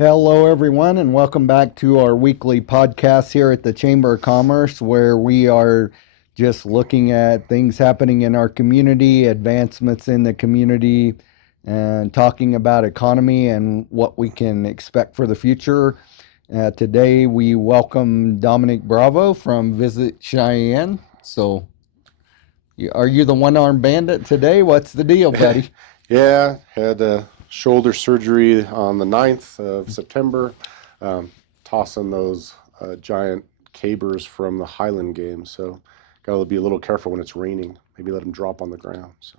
Hello, everyone, and welcome back to our weekly podcast here at the Chamber of Commerce, where we are just looking at things happening in our community, advancements in the community, and talking about economy and what we can expect for the future. Today, we welcome Domenic Bravo from Visit Cheyenne. So, are you the one-armed bandit today? What's the deal, buddy? Yeah, had shoulder surgery on the 9th of September, um, tossing those giant cabers from the Highland Games. So got to be a little careful when it's raining. Maybe let them drop on the ground. So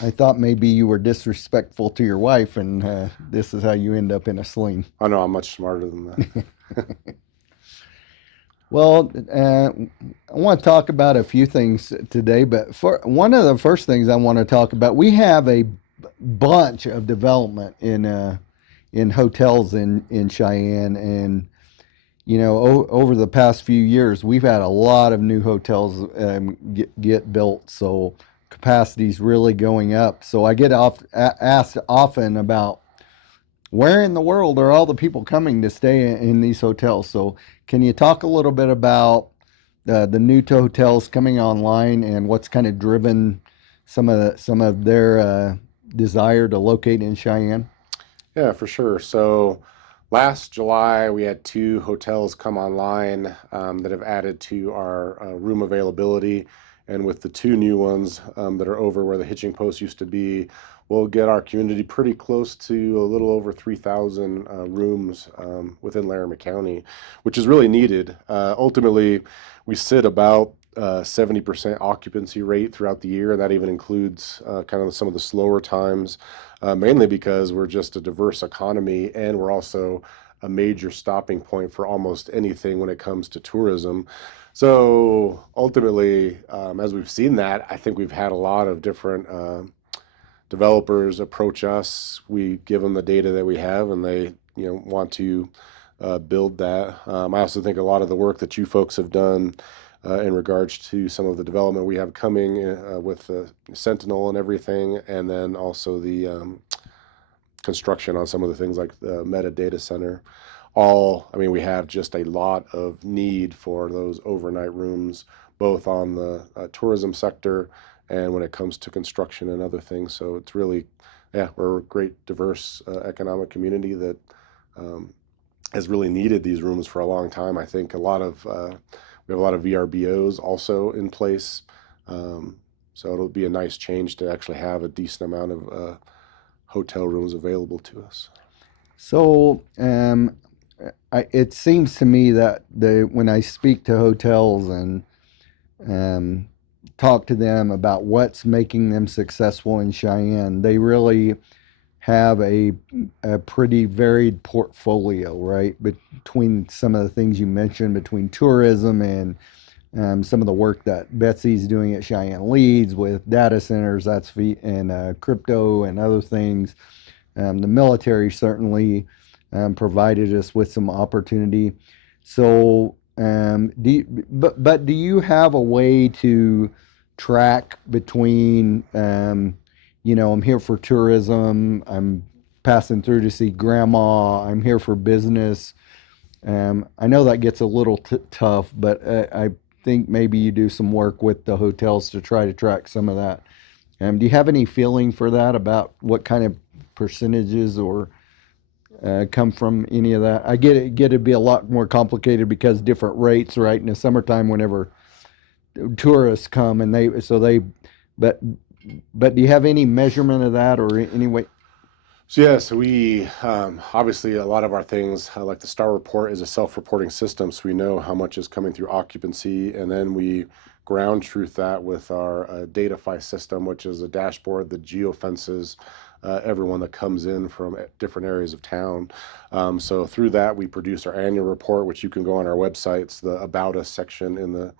I thought maybe you were disrespectful to your wife, and this is how you end up in a sling. I know I'm much smarter than that. Well, I want to talk about a few things today, but for one of the first things I want to talk about, we have a bunch of development in hotels in Cheyenne, and over the past few years, we've had a lot of new hotels get built, so capacity's really going up. So I get asked often about where in the world are all the people coming to stay in these hotels. So can you talk a little bit about the new hotels coming online and what's kind of driven some of their desire to locate in Cheyenne? Yeah, for sure. So last July, we had two hotels come online that have added to our room availability. And with the two new ones that are over where the hitching post used to be, we'll get our community pretty close to a little over 3,000 rooms within Laramie County, which is really needed. Ultimately, we sit about 70% occupancy rate throughout the year, and that even includes kind of some of the slower times, mainly because we're just a diverse economy and we're also a major stopping point for almost anything when it comes to tourism. So ultimately, as we've seen that, I think we've had a lot of different developers approach us. We give them the data that we have, and they want to build that. I also think a lot of the work that you folks have done in regards to some of the development we have coming with the Sentinel and everything, and then also the construction on some of the things like the Meta data center. I mean, we have just a lot of need for those overnight rooms, both on the tourism sector and when it comes to construction and other things. So it's really, yeah, we're a great, diverse economic community that has really needed these rooms for a long time. I think we have a lot of VRBOs also in place. So it'll be a nice change to actually have a decent amount of hotel rooms available to us. So it seems to me that when I speak to hotels and um, talk to them about what's making them successful in Cheyenne, they really have a pretty varied portfolio, right? Between some of the things you mentioned, between tourism and some of the work that Betsy's doing at Cheyenne Leads with data centers, and crypto and other things. The military certainly provided us with some opportunity. So, but do you have a way to track between, I'm here for tourism, I'm passing through to see grandma, I'm here for business. I know that gets a little tough, but I think maybe you do some work with the hotels to try to track some of that. Do you have any feeling for that about what kind of percentages or come from any of that? I get it'd be a lot more complicated because different rates, right? In the summertime, whenever tourists come and but but do you have any measurement of that or any way? So yeah, so we obviously a lot of our things, like the Star Report, is a self-reporting system, so we know how much is coming through occupancy, and then we ground truth that with our Datafy system, which is a dashboard that geofences everyone that comes in from different areas of town. So through that, we produce our annual report, which you can go on our website. It's the About Us section in the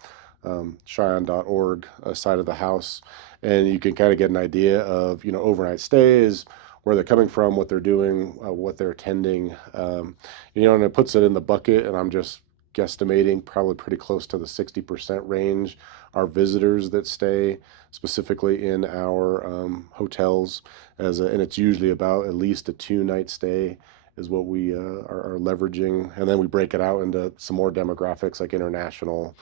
Cheyenne.org side of the house, and you can kind of get an idea of overnight stays, where they're coming from, what they're doing, what they're attending, and it puts it in the bucket. And I'm just guesstimating probably pretty close to the 60% range are visitors that stay specifically in our hotels, and it's usually about at least a 2-night stay, is what we are leveraging, and then we break it out into some more demographics like international,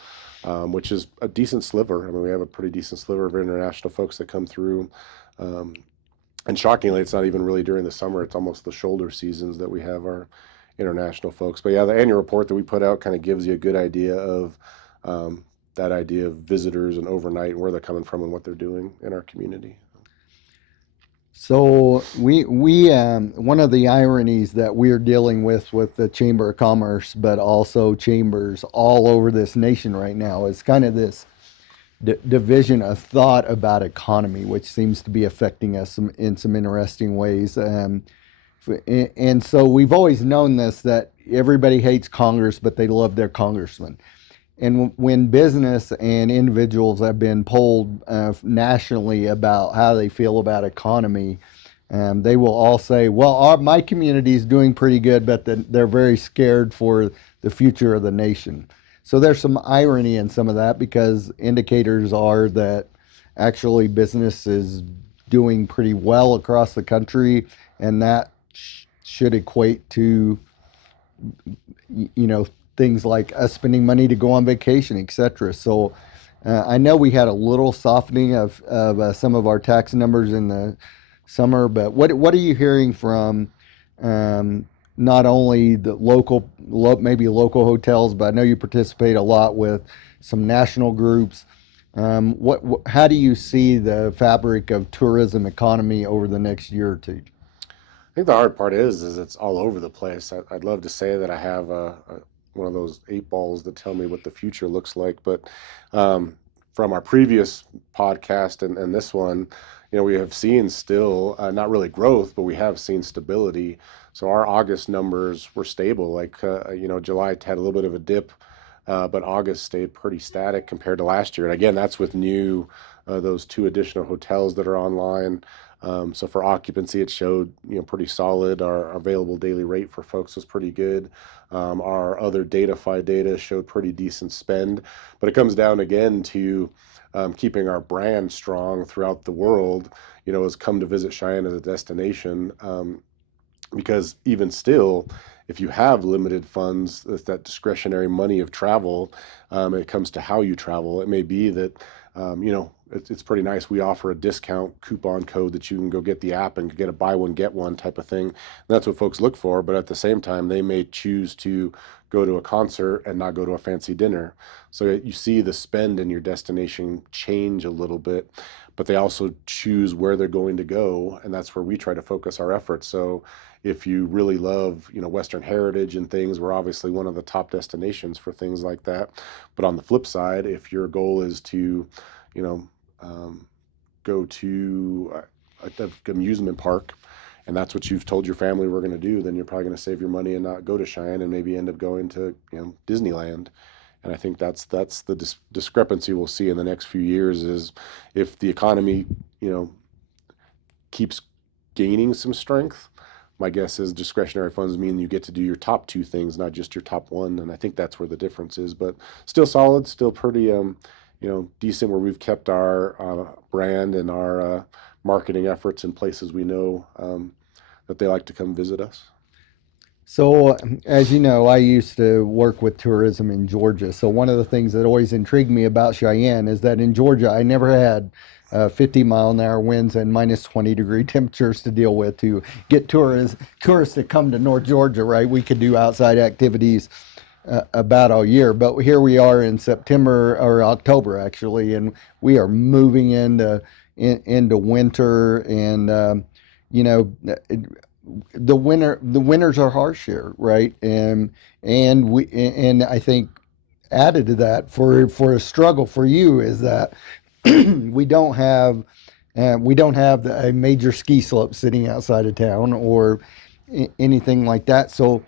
which is a decent sliver. I mean, we have a pretty decent sliver of international folks that come through. Um, and shockingly, it's not even really during the summer. It's almost the shoulder seasons that we have our international folks. But yeah, the annual report that we put out kind of gives you a good idea of that idea of visitors and overnight and where they're coming from and what they're doing in our community. So we one of the ironies that we're dealing with the Chamber of Commerce, but also chambers all over this nation right now, is kind of this division of thought about economy, which seems to be affecting us in some interesting ways. And so we've always known this, that everybody hates Congress, but they love their congressman. And when business and individuals have been polled nationally about how they feel about economy, they will all say, well, my community is doing pretty good, but they're very scared for the future of the nation. So there's some irony in some of that, because indicators are that actually business is doing pretty well across the country, and that should equate to, things like us spending money to go on vacation, etc. So I know we had a little softening of some of our tax numbers in the summer, but what are you hearing from not only the maybe local hotels, but I know you participate a lot with some national groups. How do you see the fabric of tourism economy over the next year or two? I think the hard part is it's all over the place. I'd love to say that I have one of those 8 balls that tell me what the future looks like, but from our previous podcast and this one, we have seen still not really growth, but we have seen stability. So our August numbers were stable. Like July had a little bit of a dip, but August stayed pretty static compared to last year. And again, that's with those 2 additional hotels that are online. So for occupancy, it showed pretty solid. Our available daily rate for folks was pretty good. Our other data showed pretty decent spend, but it comes down again to keeping our brand strong throughout the world. Has come to Visit Cheyenne as a destination, because even still, if you have limited funds, that discretionary money of travel, it comes to how you travel. It may be that it's pretty nice. We offer a discount coupon code that you can go get the app and get a buy one, get one type of thing. And that's what folks look for. But at the same time, they may choose to go to a concert and not go to a fancy dinner. So you see the spend in your destination change a little bit, but they also choose where they're going to go. And that's where we try to focus our efforts. So if you really love, Western heritage and things, we're obviously one of the top destinations for things like that. But on the flip side, if your goal is to, go to an amusement park, and that's what you've told your family we're going to do, then you're probably going to save your money and not go to Cheyenne and maybe end up going to Disneyland. And I think that's the discrepancy we'll see in the next few years, is if the economy keeps gaining some strength. My guess is discretionary funds mean you get to do your top 2 things, not just your top 1. And I think that's where the difference is. But still solid, still pretty decent, where we've kept our brand and our marketing efforts in places we know that they like to come visit us. So, as you know, I used to work with tourism in Georgia. So, one of the things that always intrigued me about Cheyenne is that in Georgia, I never had 50-mile-an-hour winds and minus 20-degree temperatures to deal with to get tourists to come to North Georgia, right? We could do outside activities about all year. But here we are in September or October, actually, and we are moving into winter, and the winters are harsh here, right? And I think added to that, for a struggle for you, is that we don't have a major ski slope sitting outside of town or anything like that. So,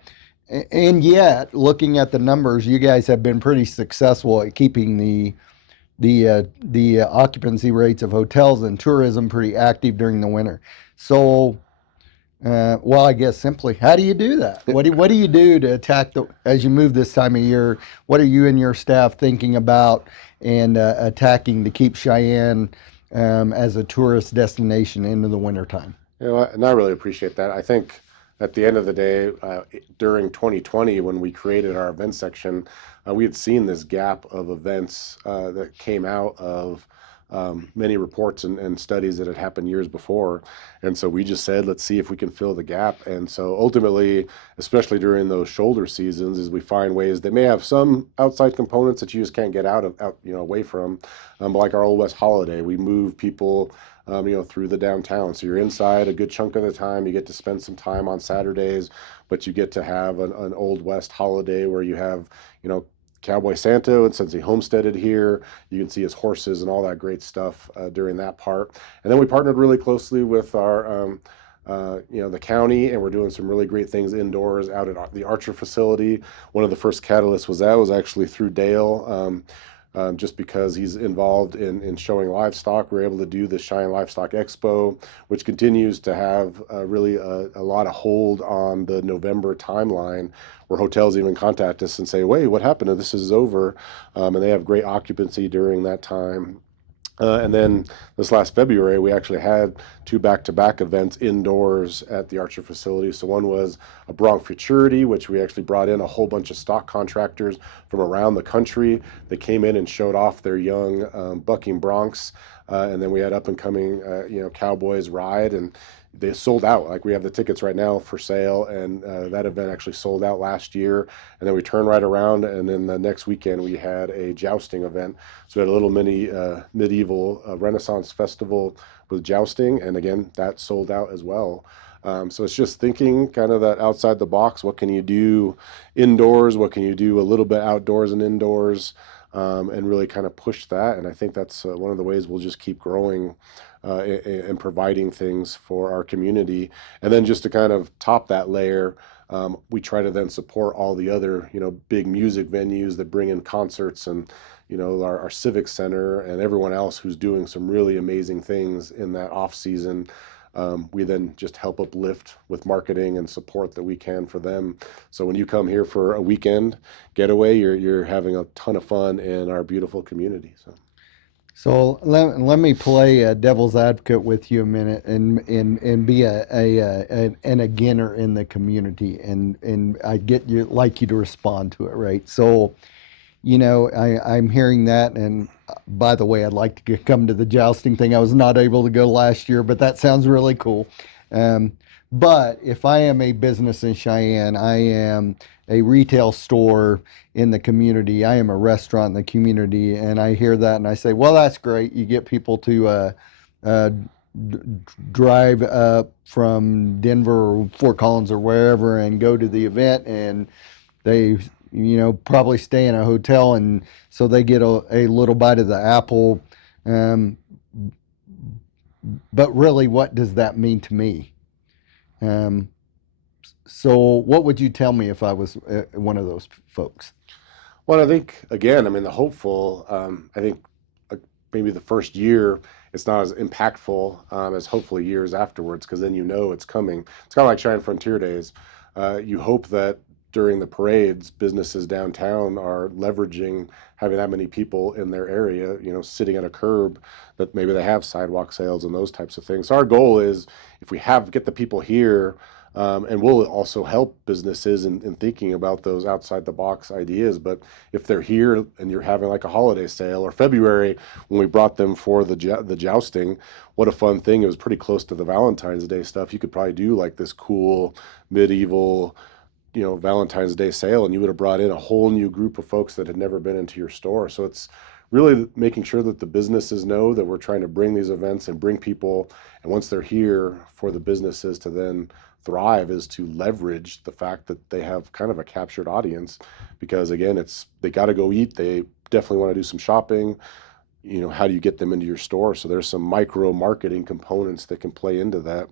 and yet, looking at the numbers, you guys have been pretty successful at keeping the occupancy rates of hotels and tourism pretty active during the winter. So, well, I guess simply, how do you do that? What do you do to attack as you move this time of year? What are you and your staff thinking about and attacking to keep Cheyenne as a tourist destination into the wintertime? And I really appreciate that. I think at the end of the day, during 2020, when we created our event section, we had seen this gap of events that came out of many reports and studies that had happened years before. And so we just said, let's see if we can fill the gap. And so ultimately, especially during those shoulder seasons, is we find ways that may have some outside components that you just can't get away from. But like our Old West holiday, we move people through the downtown. So you're inside a good chunk of the time. You get to spend some time on Saturdays, but you get to have an Old West holiday where you have, Cowboy Santa, and since he homesteaded here, you can see his horses and all that great stuff during that part. And then we partnered really closely with our the county, and we're doing some really great things indoors out at the Archer facility. One of the first catalysts was actually through Dale. Just because he's involved in showing livestock, we're able to do the Cheyenne Livestock Expo, which continues to have really a lot of hold on the November timeline, where hotels even contact us and say, wait, what happened? This is over. And they have great occupancy during that time. And then this last February, we actually had two back-to-back events indoors at the Archer facility. So one was a bronc futurity, which we actually brought in a whole bunch of stock contractors from around the country. They came in and showed off their young bucking broncs. And then we had up-and-coming, cowboys ride, and they sold out. Like, we have the tickets right now for sale, and that event actually sold out last year. And then we turned right around, and then the next weekend we had a jousting event. So we had a little mini medieval Renaissance festival with jousting, and again, that sold out as well. So it's just thinking kind of that outside the box. What can you do indoors? What can you do a little bit outdoors and indoors? And really kind of push that. And I think that's one of the ways we'll just keep growing and providing things for our community. And then just to kind of top that layer, we try to then support all the other, big music venues that bring in concerts, and, our civic center and everyone else who's doing some really amazing things in that off season. We then just help uplift with marketing and support that we can for them. So when you come here for a weekend getaway, you're having a ton of fun in our beautiful community. So let me play devil's advocate with you a minute, and be an againer in the community, and I get you like you to respond to it, right? So, I'm hearing that, and by the way, I'd like to come to the jousting thing. I was not able to go last year, but that sounds really cool. Um, but if I am a business in Cheyenne, I am a retail store in the community, I am a restaurant in the community, and I hear that and I say, well, that's great. You get people to uh, d- drive up from Denver or Fort Collins or wherever and go to the event, and they probably stay in a hotel, and so they get a little bite of the apple. um, but really, what does that mean to me? um, so what would you tell me if I was one of those folks? Well, I think, again, I mean, the hopeful, I think uh, maybe the first year it's not as impactful as hopefully years afterwards, because then it's coming. It's kind of like Cheyenne Frontier Days. You hope that during the parades, businesses downtown are leveraging having that many people in their area, sitting at a curb, that maybe they have sidewalk sales and those types of things. So our goal is, if we get the people here, and we'll also help businesses in thinking about those outside the box ideas. But if they're here and you're having like a holiday sale, or February when we brought them for the jousting, what a fun thing. It was pretty close to the Valentine's Day stuff. You could probably do like this cool medieval, Valentine's Day sale, and you would have brought in a whole new group of folks that had never been into your store. So it's really making sure that the businesses know that we're trying to bring these events and bring people, and once they're here, for the businesses to then thrive, is to leverage the fact that they have kind of a captured audience. Because again, they got to go eat, they definitely want to do some shopping. How do you get them into your store? So there's some micro marketing components that can play into that.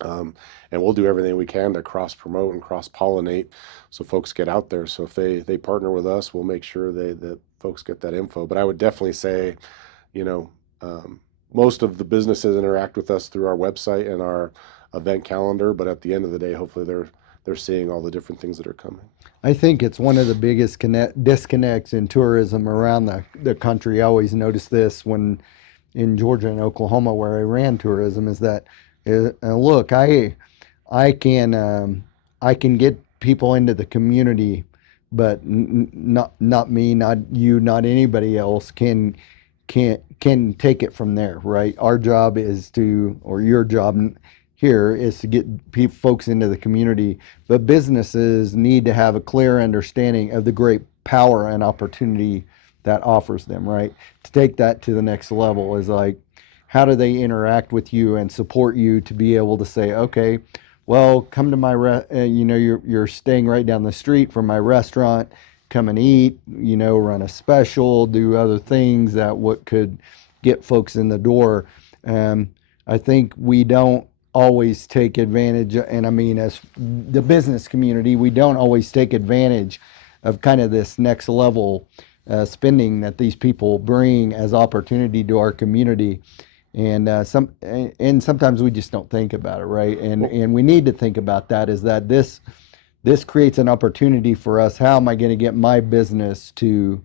And we'll do everything we can to cross promote and cross pollinate, so folks get out there. So if they partner with us, we'll make sure that folks get that info. But I would definitely say, you know, most of the businesses interact with us through our website and our event calendar. But at the end of the day, hopefully they're seeing all the different things that are coming. I think it's one of the biggest disconnects in tourism around the country. I always notice this when in Georgia and Oklahoma, where I ran tourism, is that look, I I can I can get people into the community, but not me, not you, not anybody else can take it from there, right? Our job is to, or your job here is to get folks into the community, but businesses need to have a clear understanding of the great power and opportunity that offers them, right? To take that to the next level is like, how do they interact with you and support you to be able to say, okay, well, come to my you're staying right down the street from my restaurant, come and eat, run a special, do other things that what could get folks in the door. um, I think we don't always take advantage, and I mean, as the business community, we don't always take advantage of kind of this next level spending that these people bring as opportunity to our community. And sometimes we just don't think about it, right? and Well, and we need to think about that, is that this creates an opportunity for us. How am I going to get my business to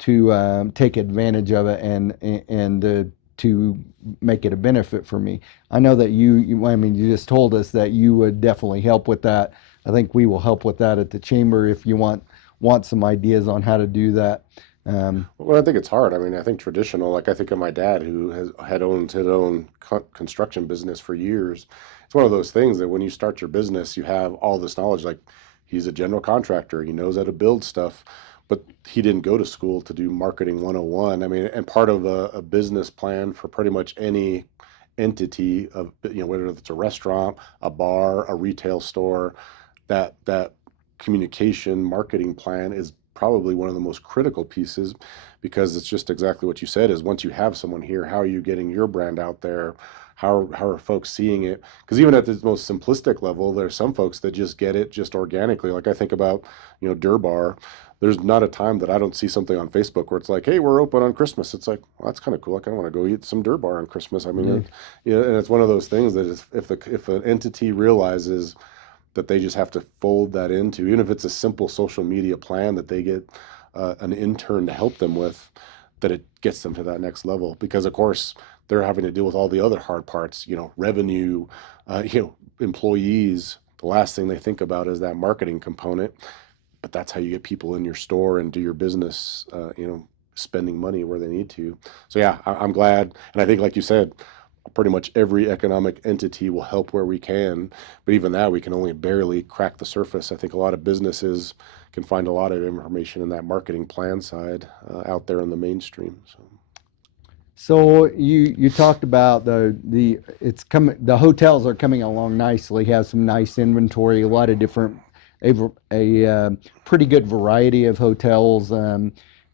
take advantage of it, and to make it a benefit for me? I know that I mean, you just told us that you would definitely help with that. I think we will help with that at the chamber if you want some ideas on how to do that. well, I think it's hard. I mean, I think traditional, like I think of my dad who had owned his own construction business for years. It's one of those things that when you start your business, you have all this knowledge. Like he's a general contractor, he knows how to build stuff, but he didn't go to school to do marketing 101. I mean, and part of a business plan for pretty much any entity of, whether it's a restaurant, a bar, a retail store, that communication marketing plan is probably one of the most critical pieces, because it's just exactly what you said, is once you have someone here, how are you getting your brand out there? How are folks seeing it? Because even at the most simplistic level, there's some folks that just get it just organically. Like I think about, Durbar. There's not a time that I don't see something on Facebook where it's like, "Hey, we're open on Christmas." It's like, well, that's kind of cool. I kind of want to go eat some Durbar on Christmas. I mean, Yeah. and it's one of those things that if an entity realizes that they just have to fold that into, even if it's a simple social media plan that they get an intern to help them with, that it gets them to that next level. Because of course they're having to deal with all the other hard parts, revenue, employees. The last thing they think about is that marketing component, but that's how you get people in your store and do your business, spending money where they need to. So yeah, I'm glad. And I think, like you said, pretty much every economic entity will help where we can, but even that we can only barely crack the surface. I think a lot of businesses can find a lot of information in that marketing plan side out there in the mainstream. So So you talked about the it's coming, the hotels are coming along nicely, have some nice inventory, a lot of different, a pretty good variety of hotels,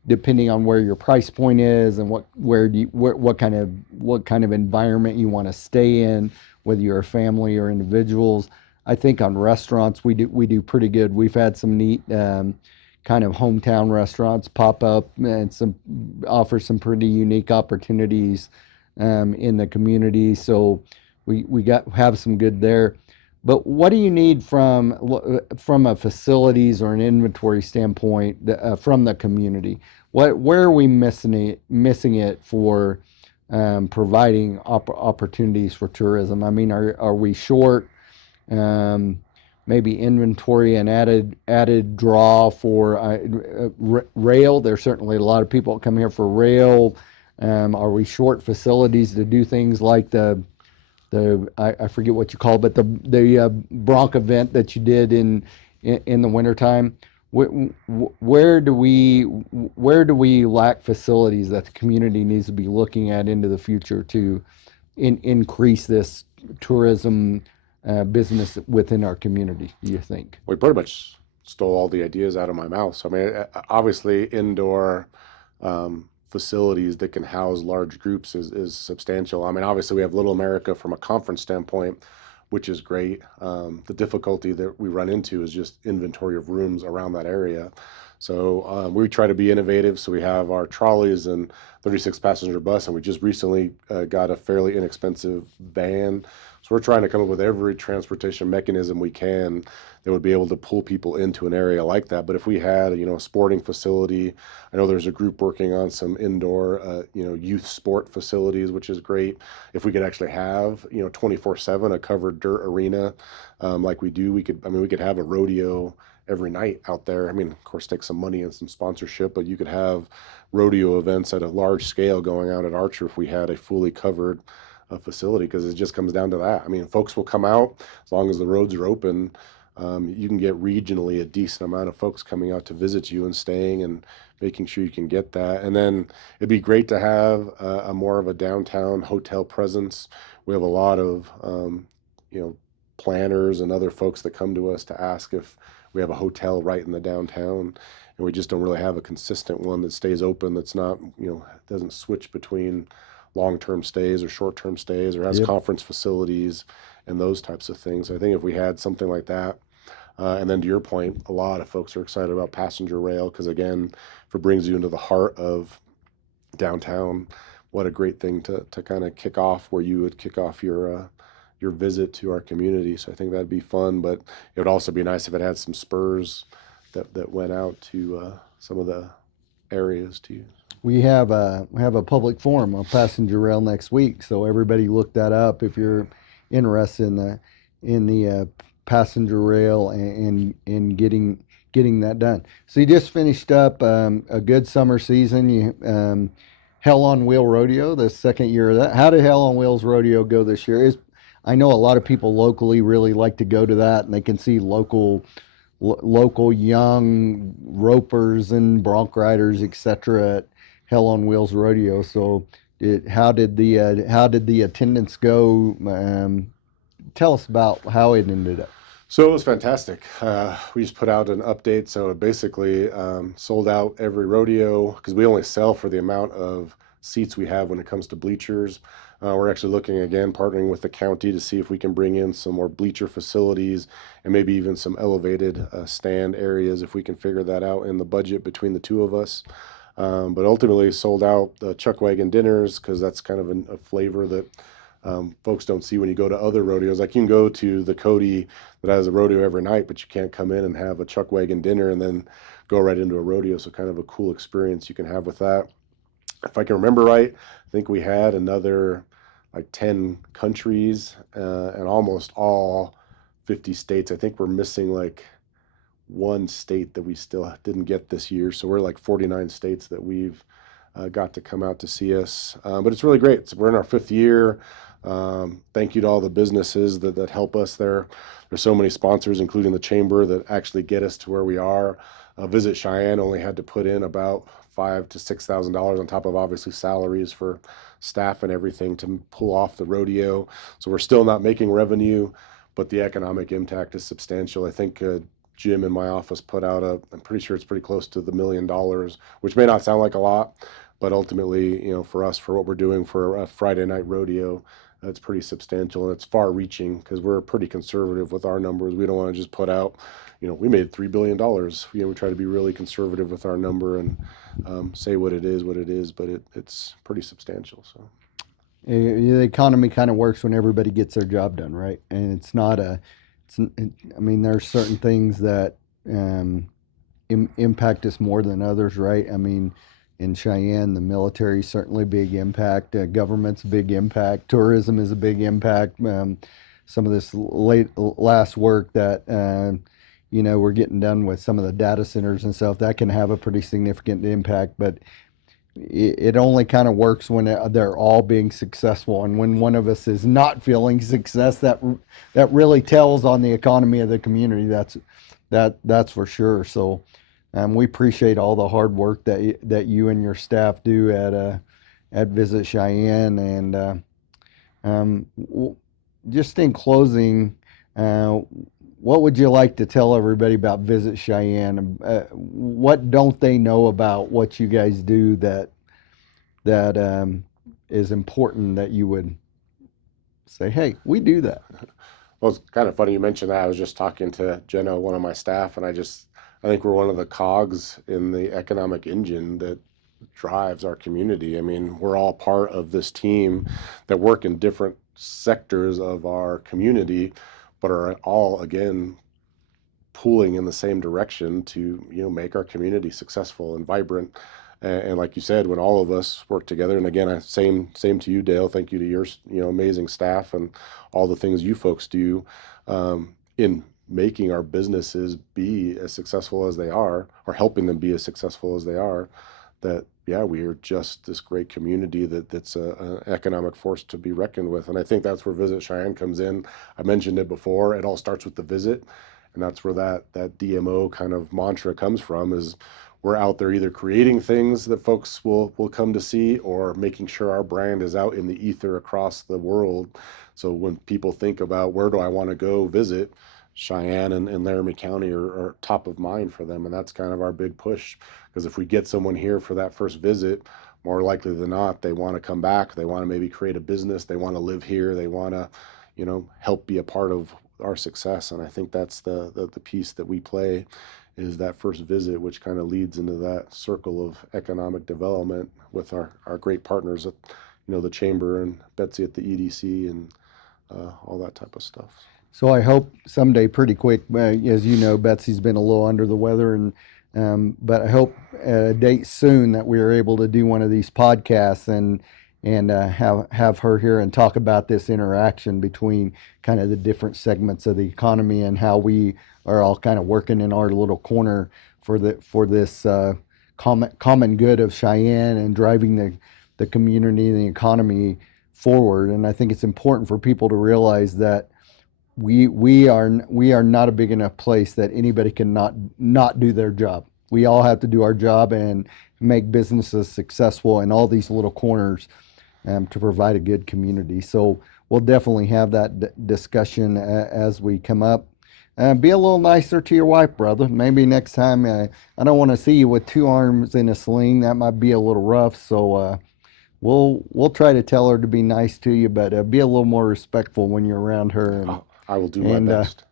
depending on where your price point is and what kind of environment you want to stay in, whether you're a family or individuals. I think on restaurants we do pretty good. We've had some neat kind of hometown restaurants pop up and some offer some pretty unique opportunities in the community. So we got have some good there. But what do you need from a facilities or an inventory standpoint from the community? Where are we missing it for providing opportunities for tourism? I mean, are we short? Um, Maybe inventory and added draw for rail. There's certainly a lot of people that come here for rail. Are we short facilities to do things like I forget what you call it, but the Bronc event that you did in the wintertime? Where, where do we lack facilities that the community needs to be looking at into the future to increase this tourism business within our community, do you think? we pretty much stole all the ideas out of my mouth. So I mean, obviously indoor facilities that can house large groups is substantial. I mean, obviously we have Little America from a conference standpoint, which is great. The difficulty that we run into is just inventory of rooms around that area. So we try to be innovative. So we have our trolleys and 36 passenger bus, and we just recently got a fairly inexpensive van. So we're trying to come up with every transportation mechanism we can that would be able to pull people into an area like that. But if we had, a sporting facility, I know there's a group working on some indoor, youth sport facilities, which is great. If we could actually have, 24/7 a covered dirt arena, like we do, we could have a rodeo every night out there. I mean, of course, take some money and some sponsorship, but you could have rodeo events at a large scale going out at Archer if we had a fully covered facility, because it just comes down to that. I mean, folks will come out as long as the roads are open. You can get regionally a decent amount of folks coming out to visit you and staying and making sure you can get that. And then it'd be great to have a more of a downtown hotel presence. We have a lot of, planners and other folks that come to us to ask if we have a hotel right in the downtown, and we just don't really have a consistent one that stays open, that's not, doesn't switch between long-term stays or short-term stays, or has Yep. conference facilities and those types of things. I think if we had something like that, and then to your point, a lot of folks are excited about passenger rail, because again, if it brings you into the heart of downtown, what a great thing to kind of kick off, where you would kick off your visit to our community. So I think that'd be fun, but it would also be nice if it had some spurs that went out to some of the areas too. We have a public forum on passenger rail next week, so everybody look that up if you're interested in the passenger rail and getting that done. So you just finished up a good summer season. You Hell on Wheel Rodeo, the second year of that. How did Hell on Wheels Rodeo go this year? I know a lot of people locally really like to go to that, and they can see local young ropers and bronc riders, etc., at Hell on Wheels Rodeo. So, how did the attendance go? Tell us about how it ended up. So it was fantastic. We just put out an update. So it basically sold out every rodeo, because we only sell for the amount of seats we have when it comes to bleachers. We're actually looking again, partnering with the county to see if we can bring in some more bleacher facilities and maybe even some elevated stand areas, if we can figure that out in the budget between the two of us. But ultimately sold out chuck wagon dinners, because that's kind of a flavor that folks don't see when you go to other rodeos. Like, you can go to the Cody that has a rodeo every night, but you can't come in and have a chuck wagon dinner and then go right into a rodeo. So kind of a cool experience you can have with that. If I can remember right, I think we had another like 10 countries and almost all 50 states. I think we're missing like one state that we still didn't get this year. So we're like 49 states that we've got to come out to see us. But it's really great. So we're in our fifth year. Thank you to all the businesses that help us there. There's so many sponsors, including the chamber, that actually get us to where we are. Visit Cheyenne only had to put in about $5,000 to $6,000 on top of obviously salaries for staff and everything to pull off the rodeo. So we're still not making revenue, but the economic impact is substantial. I think Jim in my office put out I'm pretty sure it's pretty close to the $1 million, which may not sound like a lot, but ultimately, for us, for what we're doing for a Friday night rodeo, it's pretty substantial, and it's far reaching, because we're pretty conservative with our numbers. We don't want to just put out, we made $3 billion. We try to be really conservative with our number and say what it is, but it's pretty substantial. So The economy kind of works when everybody gets their job done, right? And I mean, there's certain things that impact us more than others, right? I mean, in Cheyenne, the military certainly big impact, government's a big impact, tourism is a big impact. Some of this last work that we're getting done with some of the data centers and stuff, that can have a pretty significant impact, but it only kind of works when they're all being successful, and when one of us is not feeling success, that really tells on the economy of the community. That's for sure. So we appreciate all the hard work that you and your staff do at Visit Cheyenne. And just in closing, what would you like to tell everybody about Visit Cheyenne? What don't they know about what you guys do that is important, that you would say, hey, we do that? Well, it's kind of funny you mentioned that. I was just talking to Jenna, one of my staff, and I think we're one of the cogs in the economic engine that drives our community. I mean, we're all part of this team that work in different sectors of our community, but are all, again, pulling in the same direction to, make our community successful and vibrant. And like you said, when all of us work together, and again, same to you, Dale. Thank you to your, amazing staff and all the things you folks do in making our businesses be as successful as they are, or helping them be as successful as they are. That, yeah, we are just this great community that's an economic force to be reckoned with. And I think that's where Visit Cheyenne comes in. I mentioned it before. It all starts with the visit, and that's where that DMO kind of mantra comes from. Is we're out there either creating things that folks will come to see, or making sure our brand is out in the ether across the world. So when people think about where do I want to go visit, Cheyenne and Laramie County are top of mind for them. And that's kind of our big push, because if we get someone here for that first visit, more likely than not, they want to come back. They want to maybe create a business. They want to live here. They want to, help be a part of our success. And I think that's the piece that we play, is that first visit, which kind of leads into that circle of economic development with our great partners at, the Chamber and Betsy at the EDC and all that type of stuff. So I hope someday, pretty quick, as you know, Betsy's been a little under the weather, but I hope at a date soon that we are able to do one of these podcasts and have her here and talk about this interaction between kind of the different segments of the economy and how we are all kind of working in our little corner for this common good of Cheyenne and driving the community and the economy forward. And I think it's important for people to realize that we are not a big enough place that anybody can not do their job. We all have to do our job and make businesses successful in all these little corners to provide a good community. So we'll definitely have that discussion as we come up. Be a little nicer to your wife, brother. Maybe next time. I don't want to see you with two arms in a sling. That might be a little rough. So we'll try to tell her to be nice to you, but be a little more respectful when you're around her. And, I will do my best.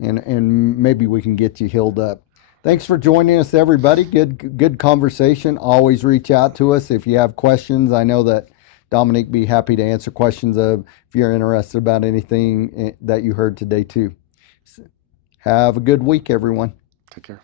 And maybe we can get you healed up. Thanks for joining us, everybody. Good conversation. Always reach out to us if you have questions. I know that Domenic be happy to answer questions if you're interested about anything that you heard today too. Have a good week, everyone. Take care.